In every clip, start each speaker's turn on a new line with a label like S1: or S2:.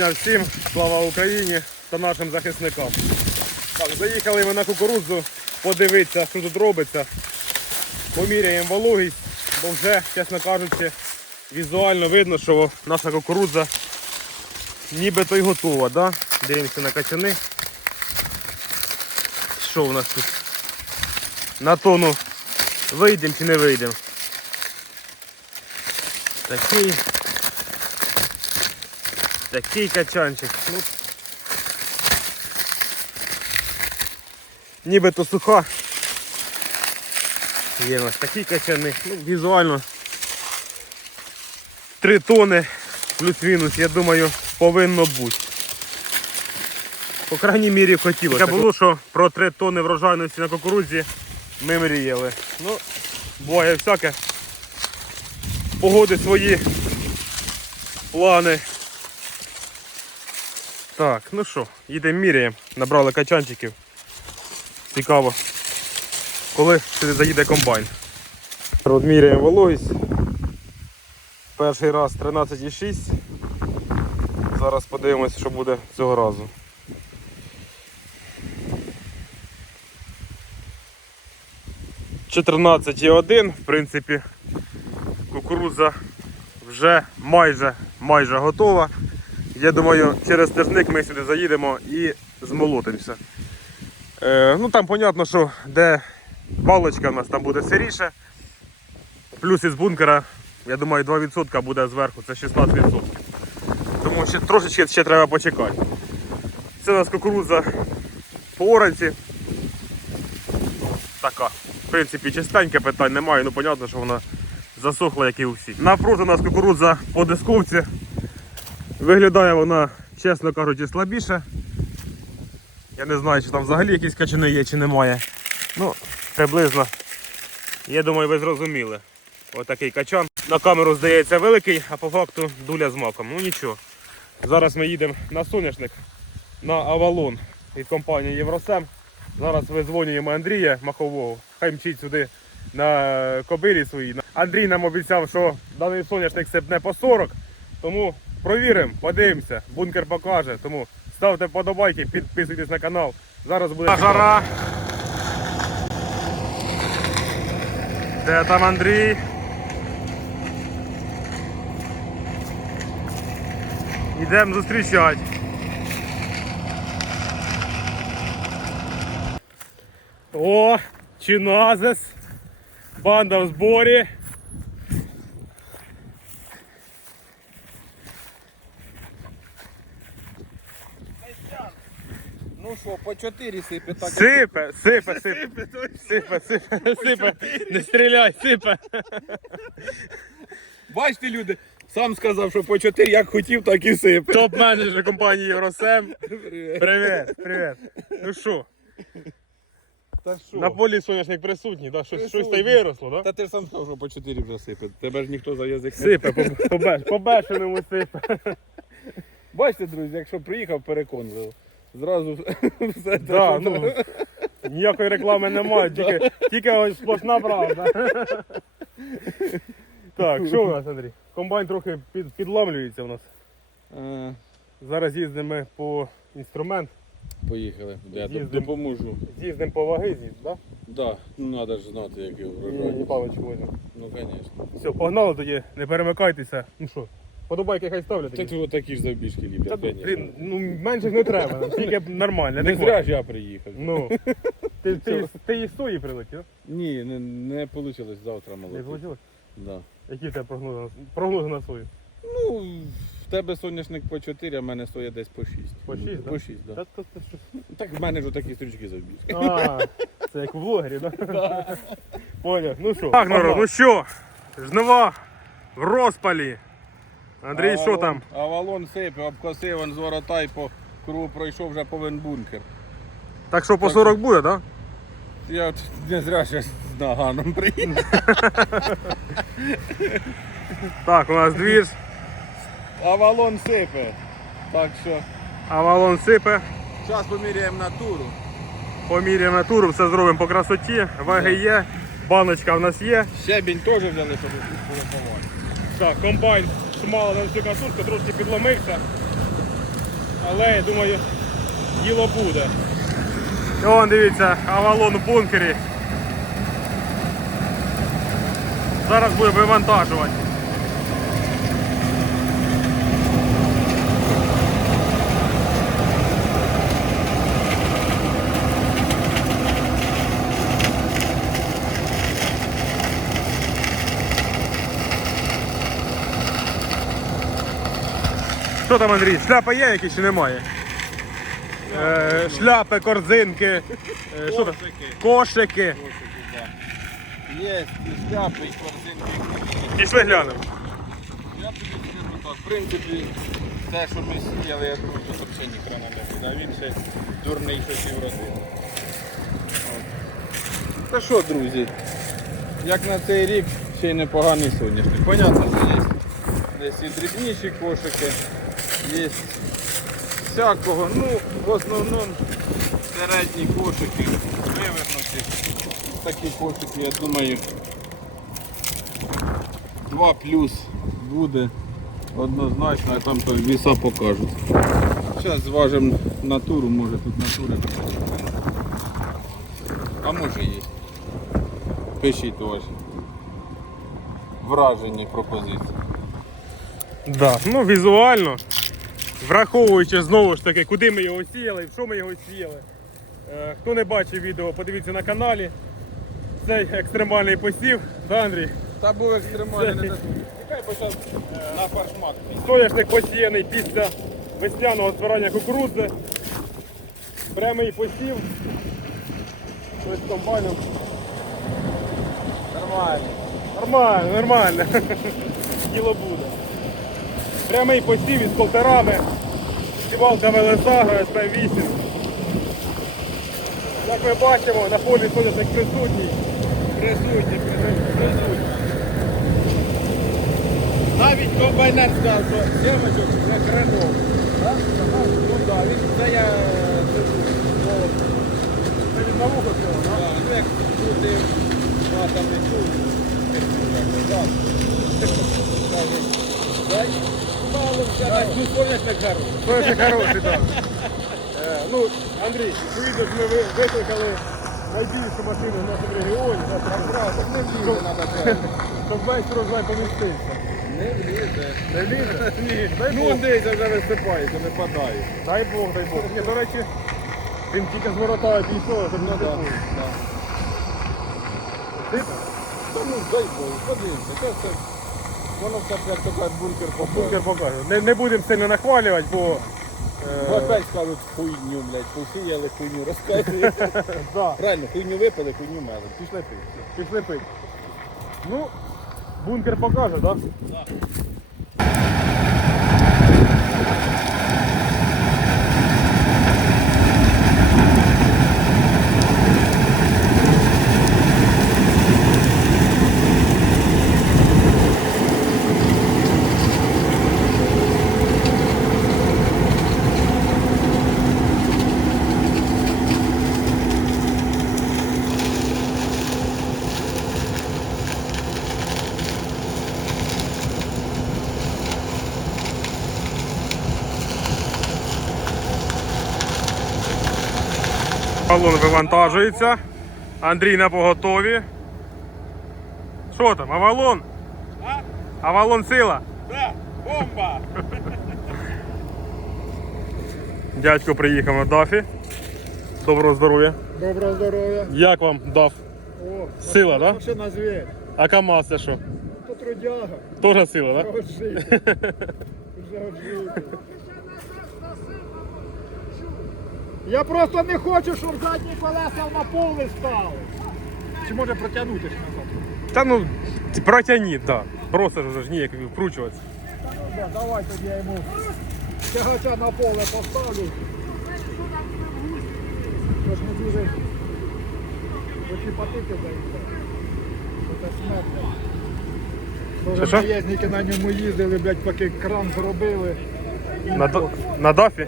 S1: Дня всім, слава Україні та нашим захисникам. Так, заїхали ми на кукурудзу, подивитися, що тут робиться. Поміряємо вологість, бо вже, чесно кажучи, візуально видно, що наша кукурудза нібито й готова. Да? Дивимося на качани. Що у нас тут? На тону вийдемо чи не вийдемо? Такий. Такий качанчик. Ну, нібито суха. Є у нас такі качани. Ну, візуально 3 тони плюс-мінус, я думаю, повинно бути. По крайній мірі хотілося. Таке було, що про 3 тони врожайності на кукурудзі ми мріяли. Ну, буває всяке. Погоди свої плани. Так, ну що, їдемо міряємо. Набрали качанчиків. Цікаво. Коли сюди заїде комбайн. От міряємо вологість. Перший раз 13,6. Зараз подивимось, що буде цього разу. Чотирнадцять і один, в принципі, кукурудза вже майже майже готова. Я думаю, через тижник ми сюди заїдемо і змолотимося. Е, ну там понятно, що де балочка у нас там буде сиріше. Плюс із бункера, я думаю, 2% буде зверху, це 16%. Тому ще трошечки ще треба почекати. Це у нас кукурудза по оранці. Така. В принципі, чистеньке питань немає, ну понятно, що вона засохла, як і у всіх. Навпроти у нас кукурудза по дисковці. Виглядає вона, чесно кажучи, слабіше. Я не знаю, чи там взагалі якісь качани є, чи немає. Ну, приблизно. Я думаю, ви зрозуміли. Отакий качан. На камеру здається великий, а по факту дуля з маком. Ну нічого. Зараз ми їдемо на соняшник на Авалон від компанії Євросем. Зараз визвонюємо Андрія Махового. Хай мчить сюди на кобилі своїй. Андрій нам обіцяв, що даний соняшник сипне по 40. Тому провіримо, подивимося. Бункер покаже. Тому ставте вподобайки, підписуйтесь на канал. Зараз буде жара. Де там Андрій? Йдемо зустрічати. О, Чиназес. Банда в зборі.
S2: Ну що, по 4 сипе так.
S1: Сипе, сипе, сипе. Сипе, сипе, сипе. Не стріляй, сипе.
S2: Бачите, люди, сам сказав, що по 4 як хотів, так і сипе.
S1: Топ-менеджер компанії Євросем. Привіт, привіт. Ну що,
S2: Та що?
S1: на полі соняшник присутній, да? щось, щось та й виросло, да?
S2: Та ти ж сам сказав, що по 4 вже сипе. Тебе ж ніхто за язик не
S1: Сипе, по, по, беш- по бешеному сипе.
S2: Бачите, друзі, якщо приїхав переконливо, зразу все
S1: Да,
S2: що
S1: ну, ніякої реклами немає, тільки, тільки ось сплошна правда. Так, що у нас, Андрій? Комбайн трохи під, підламлюється у нас.
S2: Е,
S1: Зараз їздимо по інструмент,
S2: Поїхали, я
S1: Їздим.
S2: допоможу.
S1: з'їздимо по ваги, з'їздимо, так?
S2: Да, ну треба ж знати,
S1: Да?
S2: врожай.
S1: І паличку возьмемо.
S2: Ну, звісно.
S1: Все, погнали тоді, не перемикайтеся. Ну що, подобайки хай ставлять.
S2: Так ви такі ж завбіжки
S1: Та,
S2: ліплять,
S1: блін, ну менше не треба, нам тільки нормально.
S2: Не зря ж я приїхав.
S1: Ну, ти, ти, ти із тої прилетів?
S2: Ні, не, не вийшло завтра
S1: Не
S2: молоко.
S1: вийшло?
S2: Да.
S1: Які в тебе прогнози, на- прогнози на свою?
S2: Ну, в тебе соняшник по 4, а в мене стоїть десь по 6.
S1: По шість, да?
S2: По 6, да.
S1: Та, та, та, що?
S2: Так в мене ж такі стрічки завбіжки.
S1: А, це як у влогері, так? Поняв. Ну що? Так, народ, ну що? Жнива в розпалі. Андрій, що там?
S2: Авалон сипе, обкосив, он з ворота і по кругу пройшов вже повен бункер.
S1: Так що по 40 буде, так?
S2: Я от не зря ще з наганом приїхав.
S1: Так, у нас двір,
S2: Авалон сипе. Так що,
S1: авалон сипе.
S2: зараз поміряємо натуру.
S1: Поміряємо натуру, все зробимо по красоті. Ваги є, баночка в нас є.
S2: Щебінь теж взяли, щоб.
S1: Так, комбайн шмала на всю катушку, трошки підломився. Але я думаю, діло буде. І Вон дивіться, авалон у бункері. Зараз буде вивантажувати. Що там, Андрій? Шляпа є якісь чи немає? Е, шляпи, корзинки, е, що там?
S2: Кошики.
S1: Кошики.
S2: Є і шляпи, і корзинки.
S1: Пішли глянемо.
S2: Я тобі скажу так, в принципі, те, що ми сіяли, я думаю, що взагалі ніхто не буде. А він ще дурний, що півроти. Та що, друзі, як на цей рік ще й непоганий соняшник. Понятно, що є десь і дрібніші кошики, є всякого. Ну, в основному середні кошики вивернуті. Такі кошики, я думаю, 2 плюс буде однозначно, а там то віса покажуть. Зараз зважимо натуру, може тут натури. А може є. Пишіть ваші вражені пропозиції.
S1: Да. Ну, візуально, враховуючи знову ж таки, куди ми його сіяли, в що ми його сіяли. Е, хто не бачив відео, подивіться на каналі. Цей екстремальний посів. Да, Андрій?
S2: Та був екстремальний не Чекай, бо зараз на фаршмак.
S1: Соняшник посіяний після весняного збирання кукурудзи. Прямий посів. Ось комбайном.
S2: Нормально.
S1: Нормально, нормально. Діло буде. Прямий посів із полторами. Сівалка Велесагро СП-8. Як ми бачимо, на полі соняшник присутній. Присутній, присутній.
S2: Навіть комбайнер сказав, що сімочок це хреново. Так? Ну так, він це я це молод.
S1: Це від наука цього, так?
S2: Так, ну як люди матами чули, так. Кажуть, дай мало все, ну на кару.
S1: Хороший, так. Ну, Андрій, відповідно ж ми ви- викликали найбільшу машину в нашому регіоні, Абрау,
S2: Так не влізе надо це.
S1: щоб весь розлай помістився.
S2: Не влізе.
S1: Не лізе? Ні.
S2: Ну, це вже висипається, не падає.
S1: Дай Бог, дай Бог. Ні, до речі, він тільки з воротаю пішов, щоб не
S2: Ну так.
S1: зипнув.
S2: Та ну дай Бог, подивимося. Воно все як такий бункер покажу.
S1: Бункер покаже. Не, не будемо сильно нахвалювати, бо...
S2: Бо
S1: Е,
S2: опять скажуть хуйню, блядь, посіяли хуйню, розказують.
S1: да,
S2: Правильно, хуйню випили, хуйню мели. Пішли пити.
S1: пішли пити. Ну, бункер покаже, так? Да? Балон вивантажується. Андрій на поготові. Що там, Авалон?
S2: А?
S1: Авалон сила.
S2: Да, бомба!
S1: Дядько приїхав на дафі. Доброго здоров'я.
S3: Доброго здоров'я.
S1: Як вам даф?
S3: О,
S1: Сила, да?
S3: машина звір.
S1: А КАМАЗ це що?
S3: То трудяга.
S1: Тоже сила, да?
S3: Вже Я просто не хочу, щоб задні колеса на поле стали. Чи може протягнути ж назад?
S1: Та ну, ті- протягніть, да. Просто ж вже ж ніяк вкручуватися.
S3: Та ну да, давай тоді я йому тягача на поле поставлю. Тож не дуже почіпатити дається. Це смерть. Може
S1: що?
S3: наїзники на ньому їздили, блядь, поки кран зробили.
S1: На, на дафі?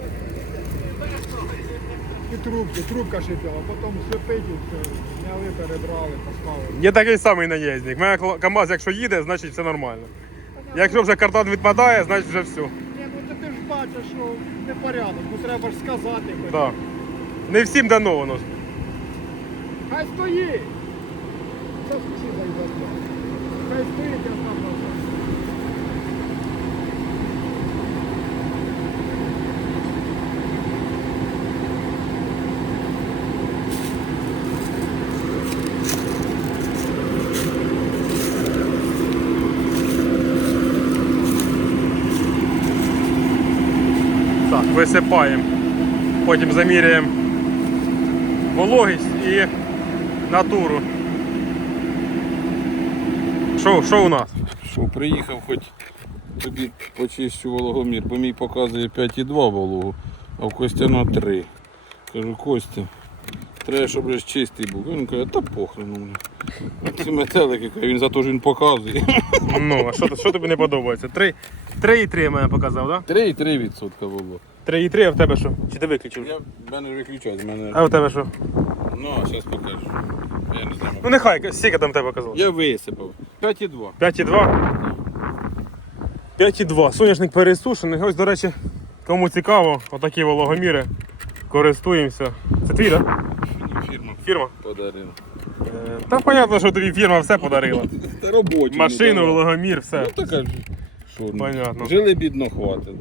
S3: І трубки, трубка шипіла, потім шипить і все. Зняли, перебрали, поставили.
S1: Є такий самий наїзник. Мене кла- КАМАЗ, якщо їде, значить все нормально. Якщо вже кардан відпадає, значить вже все.
S3: Ні, ну це ти ж бачиш, що непорядок, ну треба ж сказати. хоч.
S1: Да. Не всім дано воно. ж.
S3: Хай стоїть! Це всі зайдуть. Хай стоїть, я сам назад.
S1: Так, висипаємо. Потім заміряємо вологість і натуру. Що, що у нас?
S2: Що, приїхав, хоч тобі почищу вологомір, бо мій показує 5,2 вологу, а в Костяна 3. Кажу, Костя, треба, щоб чистий був. Він каже, та похрену. мені». Ці метелики, він за те, що він показує.
S1: Ну, а що, що тобі не подобається? 3, 3,3 мене показав, так? Да?
S2: 3,3% було.
S1: 3,3, а в тебе що? Чи ти виключив?
S2: Я в мене виключають, в мене.
S1: А в тебе що?
S2: Ну, а зараз покажу. Я не знаю.
S1: Ну нехай, скільки там в тебе казав?
S2: Я висипав. 5,2.
S1: 5,2. 5,2. Соняшник пересушений. Ось, до речі, кому цікаво, отакі вологоміри. Користуємося. Це твій, так? Да?
S2: Фірма
S1: Фірма?
S2: подарила.
S1: Е, Та понятно, що тобі фірма все подарила.
S2: Та робочі.
S1: Машину, вологомір, все.
S2: Ну така ж.
S1: Понятно.
S2: Жили бідно хватить.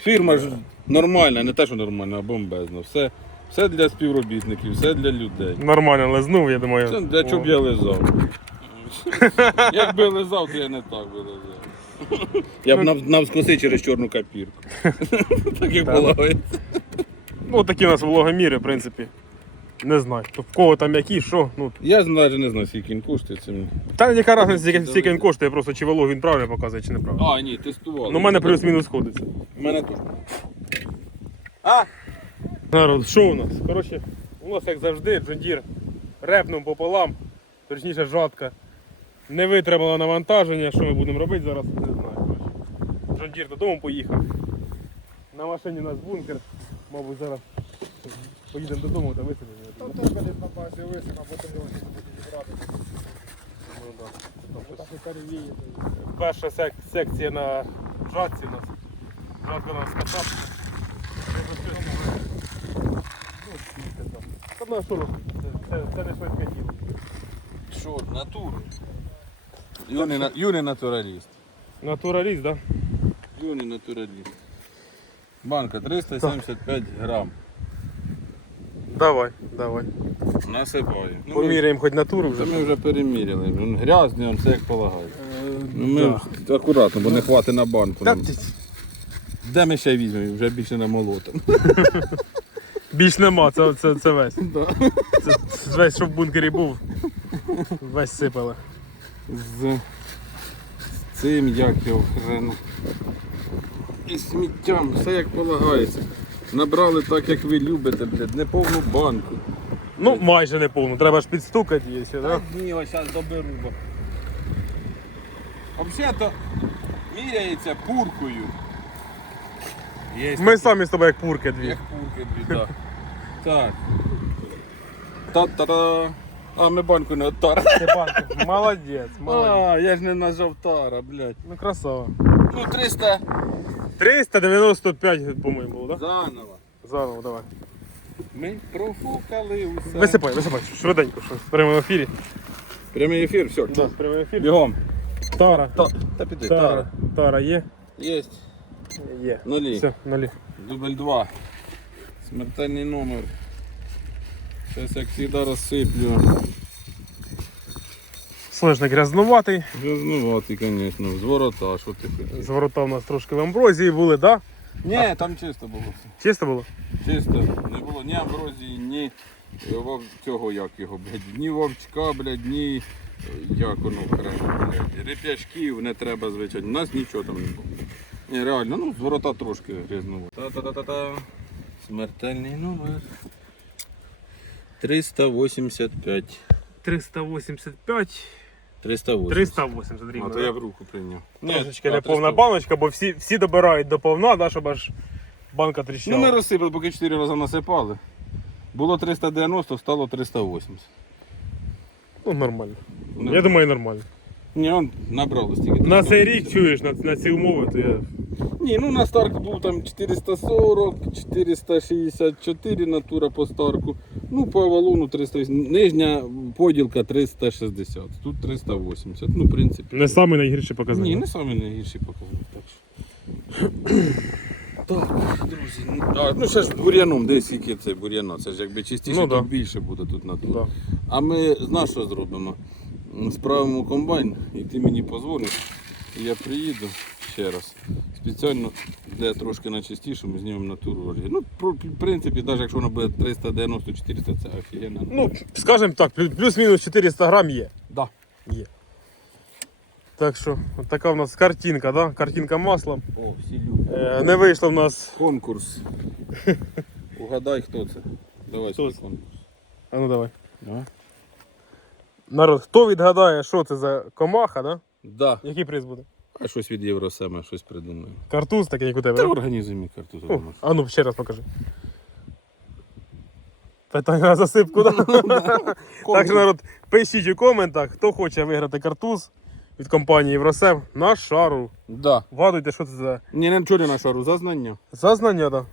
S2: Фірма ж нормальна, не те, що нормальна, а бомбезна. Все, все для співробітників, все для людей.
S1: Нормально лизнув, я думаю.
S2: Це для чого б я лизав? Якби лизав, то я не так би лизав. Я б нав- навскоси через чорну капірку. Так як полагається.
S1: Ну, такі у нас вологоміри, в принципі. Не знаю. То в кого там які, що. Ну,
S2: Я навіть не знаю, скільки він коштує. Це... мені.
S1: та яка разниця, скільки- скільки він коштує, просто чи вологу він правильно показує, чи неправильно.
S2: А, ні, тестували.
S1: Ну, у мене плюс-мінус сходиться.
S2: У мене тут. А!
S1: Народ, що у нас? Коротше, у нас, як завжди, Джондір репнув пополам, точніше жатка. Не витримала навантаження. Що ми будемо робити зараз, не знаю. Коротше. Джондір додому поїхав. На машині у нас бункер. Мабуть, зараз поїдемо додому та висадимо.
S3: Там тебе десь на базі висимо, а потім його будуть брати.
S1: Ну, да. Там.
S3: Так і перевіє.
S1: Перша сек- секція на жатці у нас. Жатка у нас катап. Та ну, а що робити? Це, це, це не швидке діло.
S2: Що, натура? Юний, на- юний натураліст.
S1: Натураліст, так?
S2: Юний натураліст. Банка 375 грам.
S1: Давай, давай.
S2: Насипаю. Ну,
S1: Поміряємо хоч натуру
S2: це
S1: вже.
S2: ми вже переміряли. Він грязний, він все як полагає. Ну, ми
S1: да.
S2: акуратно, бо не хватить на банку.
S1: Та
S2: нам.
S1: ти-
S2: Де ми ще візьмемо? Вже більше намолотимо.
S1: Більш нема, це, це, це весь. Це весь, що в бункері був. Весь сипали.
S2: З цим як його хрена. І сміттям, все як полагається. Набрали так, як ви любите, блядь, не повну банку.
S1: Ну, майже не повну. Треба ж підстукати її, ще, да?
S2: Ні, ось зараз доберу. Взагалі-то міряється пуркою. Є
S1: Ми самі з тобою як пурки дві.
S2: Як пурки дві, так. Так. Та-та-та. А, ми банку не оттара.
S1: Ти банки. Молодець, молодець.
S2: А, я ж не нажав тара, блядь.
S1: Ну красава.
S2: Ну, 300
S1: 395, по-моєму, було, так?
S2: заново.
S1: Да? Заново, давай.
S2: Ми профукали усе.
S1: Висипай, висипай, швиденько, що в прямому ефірі.
S2: Прямий ефір, все.
S1: Да, прямий ефір.
S2: Бігом.
S1: Тара.
S2: Та, та піди,
S1: Тара.
S2: тара.
S1: Тара є?
S2: Єсть.
S1: Є.
S2: Нулі.
S1: Все, нулі.
S2: Дубль 2. Смертельний номер. Зараз як завжди розсиплю.
S1: Соняшник грязнуватий.
S2: Грязнуватий, звісно, з ворота, що ти хотів.
S1: З ворота у нас трошки в амброзії були, так? Да?
S2: Ні, там чисто було все.
S1: Чисто було?
S2: Чисто. Не було ні амброзії, ні е, цього як його, блядь, ні вовчка, блядь, ні е, як воно окремо, блядь. Реп'яшків не треба, звичайно. У нас нічого там не було. Ні, реально, ну, з ворота трошки грязнуло. Та-та-та-та-та. Смертельний номер. 385.
S1: 385,
S2: 380.
S1: 380
S2: А, то я в руку прийняв.
S1: Трошечки не повна баночка, бо всі, всі добирають до повна, да, щоб аж банка
S2: Ну, ми розсипали, поки 4 рази насипали. Було 390, стало 380.
S1: Ну, нормально.
S2: нормально.
S1: Я думаю, нормально.
S2: Ні, он набрало стільки.
S1: На цей рік чуєш на, на ці умови, то я.
S2: Ні, ну на старт був там 440, 464 натура по старку. Ну, по авалону 380. Нижня поділка 360. Тут 380. Ну, в принципі.
S1: Не самий найгірший показник.
S2: Ні, не самий найгірший показник. Так, що. так друзі. Ну, а, ну ще ж бур'яном, десь скільки це бур'яна. Це ж якби чистіше,
S1: Ну,
S2: то більше буде тут натура.
S1: Да.
S2: А ми знаєш, що зробимо? Справимо комбайн, і ти мені позвониш, і я приїду ще раз. Спеціально, де трошки на чистішому, знімемо натуру олії. Ну, в принципі, навіть якщо вона буде 390-400, це офігенно.
S1: Ну, скажімо так, плюс-мінус 400 грам є.
S2: да.
S1: Є. Так що, от така в нас картинка, да? картинка маслом.
S2: О, всі люблять.
S1: Е, не вийшло в нас.
S2: Конкурс. Угадай, хто це. Давай свій конкурс.
S1: А ну давай.
S2: Да.
S1: Народ, хто відгадає, що це за комаха, да?
S2: Да.
S1: який приз буде?
S2: А щось від Євросема, щось придумаю.
S1: Картуз, такий, як у тебе.
S2: Та
S1: Да?
S2: організуй карту,
S1: О, а ну ще раз покажи. Питання на засипку, да? так що, народ, пишіть у коментах, хто хоче виграти картуз від компанії Євросем на шару.
S2: Да.
S1: Вгадуйте, що це за
S2: Ні, не не на шару, за знання.
S1: зазнання, да?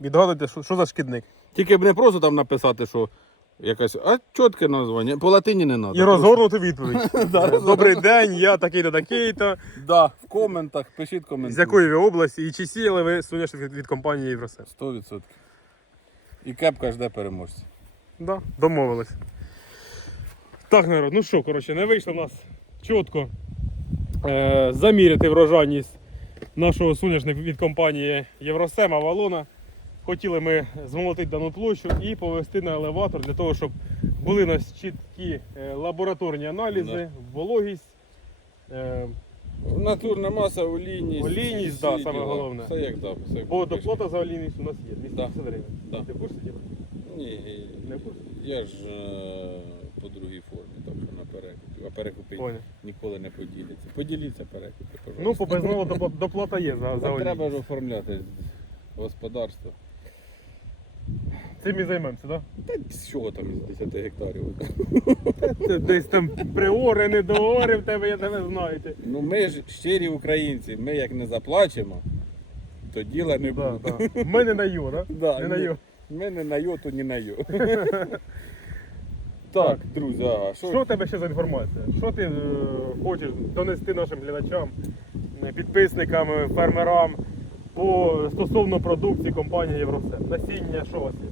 S1: Відгадуйте, що, що за шкідник.
S2: Тільки б не просто там написати, що якась, а чітке названня. По латині не треба.
S1: І розгорнути відповідь. Добрий день, я такий-то, такий-то.
S2: Да, в коментах, пишіть коменти.
S1: З якої ви області і чи сіяли ви соняшник від, від компанії Євросем?
S2: 100%. І кепка жде переможця.
S1: Да, домовились. Так, народ, ну що, коротше, не вийшло в нас чітко е, заміряти врожайність нашого соняшника від компанії Євросем Авалона. Хотіли ми змолотити дану площу і повести на елеватор для того, щоб були у нас чіткі е, лабораторні аналізи, вологість. Е,
S2: Натурна маса, олійність.
S1: Олійність,
S2: діла.
S1: саме головне.
S2: Все як да, все як
S1: бо доплата за олійність у нас є 250
S2: Да.
S1: гривень.
S2: Да.
S1: Ти в курсі діла?
S2: Ні,
S1: Не в курсі?
S2: я ж е, по другій формі, так що на перекупі. А перекупи
S1: Понял.
S2: ніколи не поділяться. Поділіться перекупи,
S1: Ну,
S2: пожалуйста.
S1: по безнову доплата є за, за олійність.
S2: треба ж оформляти господарство.
S1: Цим і займемося, так?
S2: Та з чого там із 10 гектарів?
S1: Це десь там приори, недоори в тебе, я тебе знаєте.
S2: Ну ми ж щирі українці, ми як не заплачемо, то діла не
S1: Да,
S2: буде.
S1: да. Ми не на йо, да?
S2: Да,
S1: не на йо.
S2: Ми не на йоту, ні на йо. Так, друзі, ага,
S1: Що
S2: що?
S1: в тебе ще за інформація? Що ти е, хочеш донести нашим глядачам, е, підписникам, е, фермерам по стосовно продукції компанії Євросем? Насіння, що у вас є?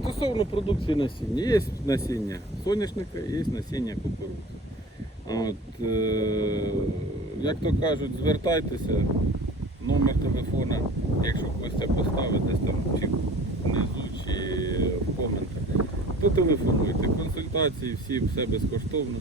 S2: Стосовно продукції насіння, є насіння соняшника, є насіння кукурудзи. От, е, як то кажуть, звертайтеся, номер телефона, якщо Костя поставить десь там чи внизу, чи в коментах, то телефонуйте. Консультації всі, все безкоштовно.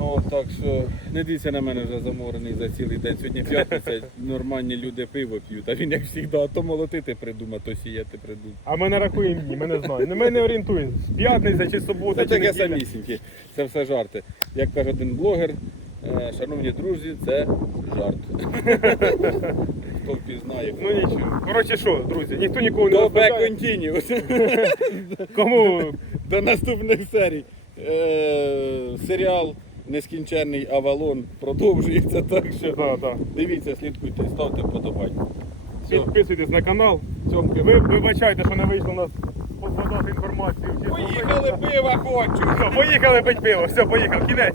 S2: От, так що не дивіться на мене вже заморений за цілий день. Сьогодні п'ятниця, нормальні люди пиво п'ють, а він як завжди, а то молотити придумав, то сіяти придумав.
S1: А ми не рахуємо дні, ми не знаємо. Ми не орієнтуємося. П'ятниця чи субота,
S2: Це таке самісіньке, це все жарти. Як каже один блогер, е, шановні друзі, це жарт. Хто впізнає,
S1: Ну нічого. Коротше що, друзі, ніхто нікого не розповідає. Кому
S2: До наступних серій. Е, серіал Нескінченний Авалон продовжується, так що
S1: Да, да.
S2: дивіться, слідкуйте, ставте вподобання. Все,
S1: Підписуйтесь на канал.
S2: цьомки.
S1: Ви вибачайте, що не вийшло у нас подати інформацію.
S2: Поїхали пива хочу!
S1: Все, поїхали пить пиво. Все, поїхав, кінець.